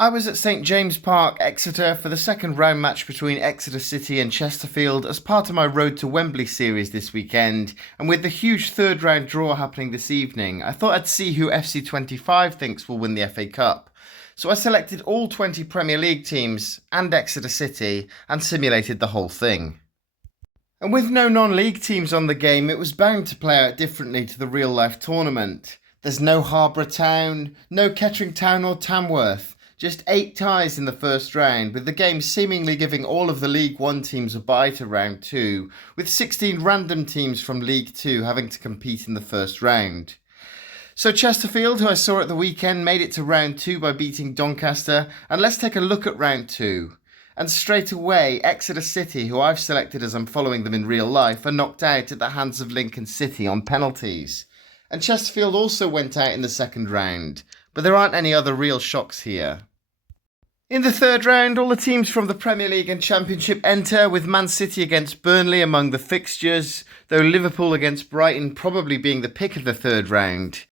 I was at St James Park, Exeter, for the second round match between Exeter City and Chesterfield as part of my Road to Wembley series this weekend, and with the huge third round draw happening this evening, I thought I'd see who FC25 thinks will win the FA Cup. So I selected all 20 Premier League teams and Exeter City and simulated the whole thing. And with no non-league teams on the game, it was bound to play out differently to the real-life tournament. There's no Harborough Town, no Kettering Town or Tamworth. Just 8 ties in the first round, with the game seemingly giving all of the League One teams a bye to round 2, with 16 random teams from League 2 having to compete in the first round. So Chesterfield, who I saw at the weekend, made it to round 2 by beating Doncaster, and let's take a look at round 2. And straight away, Exeter City, who I've selected as I'm following them in real life, are knocked out at the hands of Lincoln City on penalties. And Chesterfield also went out in the second round, but there aren't any other real shocks here. In the third round, all the teams from the Premier League and Championship enter, with Man City against Burnley among the fixtures, though Liverpool against Brighton probably being the pick of the third round.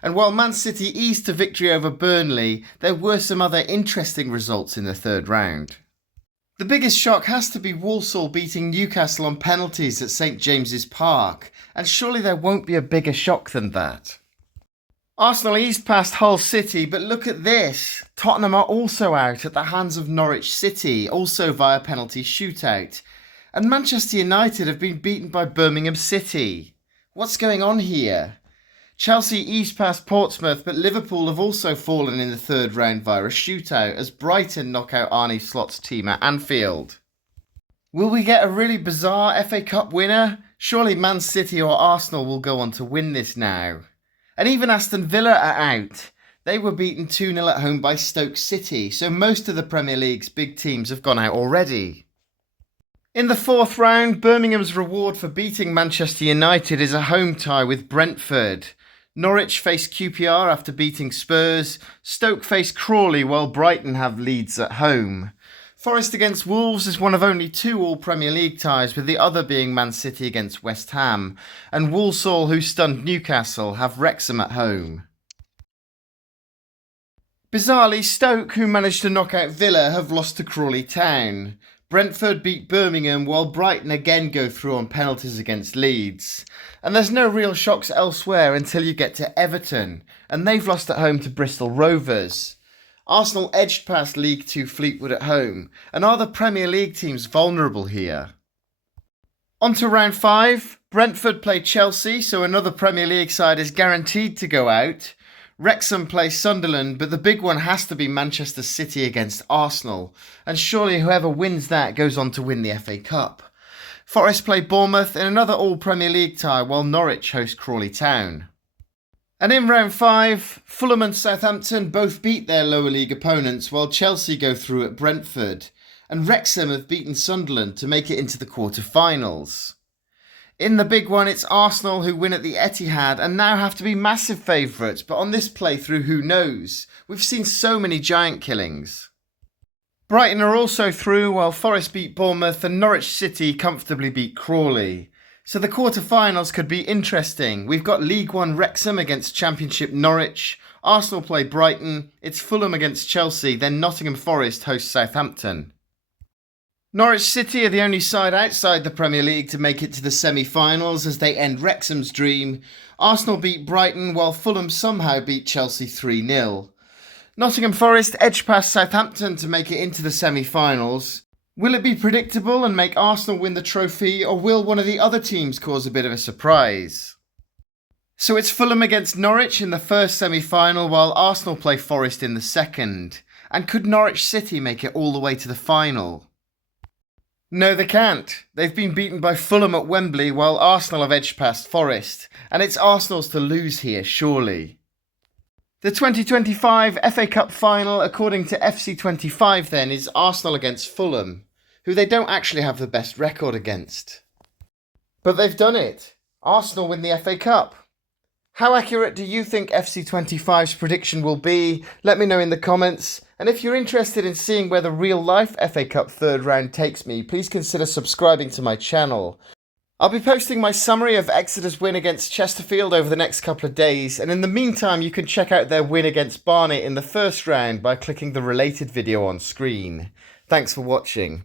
And while Man City eased to victory over Burnley, there were some other interesting results in the third round. The biggest shock has to be Walsall beating Newcastle on penalties at St James's Park, and surely there won't be a bigger shock than that. Arsenal eased past Hull City, but look at this. Tottenham are also out at the hands of Norwich City, also via penalty shootout. And Manchester United have been beaten by Birmingham City. What's going on here? Chelsea eased past Portsmouth, but Liverpool have also fallen in the third round via a shootout as Brighton knock out Arne Slot's team at Anfield. Will we get a really bizarre FA Cup winner? Surely Man City or Arsenal will go on to win this now. And even Aston Villa are out. They were beaten 2-0 at home by Stoke City, so most of the Premier League's big teams have gone out already. In the fourth round, Birmingham's reward for beating Manchester United is a home tie with Brentford. Norwich face QPR after beating Spurs. Stoke face Crawley while Brighton have Leeds at home. Forest against Wolves is one of only 2 all-Premier League ties, with the other being Man City against West Ham. And Walsall, who stunned Newcastle, have Wrexham at home. Bizarrely, Stoke, who managed to knock out Villa, have lost to Crawley Town. Brentford beat Birmingham, while Brighton again go through on penalties against Leeds. And there's no real shocks elsewhere until you get to Everton, and they've lost at home to Bristol Rovers. Arsenal edged past League 2 Fleetwood at home, and are the Premier League teams vulnerable here? On to round 5. Brentford play Chelsea, so another Premier League side is guaranteed to go out. Wrexham plays Sunderland, but the big one has to be Manchester City against Arsenal, and surely whoever wins that goes on to win the FA Cup. Forest play Bournemouth in another all-Premier League tie, while Norwich host Crawley Town. And in round 5, Fulham and Southampton both beat their lower league opponents, while Chelsea go through at Brentford, and Wrexham have beaten Sunderland to make it into the quarter-finals. In the big one, it's Arsenal who win at the Etihad and now have to be massive favourites, but on this playthrough, who knows? We've seen so many giant killings. Brighton are also through, while Forest beat Bournemouth and Norwich City comfortably beat Crawley. So the quarter-finals could be interesting. We've got League One Wrexham against Championship Norwich, Arsenal play Brighton, it's Fulham against Chelsea, then Nottingham Forest hosts Southampton. Norwich City are the only side outside the Premier League to make it to the semi-finals as they end Wrexham's dream. Arsenal beat Brighton while Fulham somehow beat Chelsea 3-0. Nottingham Forest edge past Southampton to make it into the semi-finals. Will it be predictable and make Arsenal win the trophy, or will one of the other teams cause a bit of a surprise? So it's Fulham against Norwich in the first semi-final while Arsenal play Forest in the second. And could Norwich City make it all the way to the final? No, they can't. They've been beaten by Fulham at Wembley while Arsenal have edged past Forest, and it's Arsenal's to lose here, surely. The 2025 FA Cup final, according to FC25 then, is Arsenal against Fulham, who they don't actually have the best record against. But they've done it. Arsenal win the FA Cup. How accurate do you think FC25's prediction will be? Let me know in the comments. And if you're interested in seeing where the real-life FA Cup third round takes me, please consider subscribing to my channel. I'll be posting my summary of Exeter's win against Chesterfield over the next couple of days, and in the meantime you can check out their win against Barnet in the first round by clicking the related video on screen. Thanks for watching.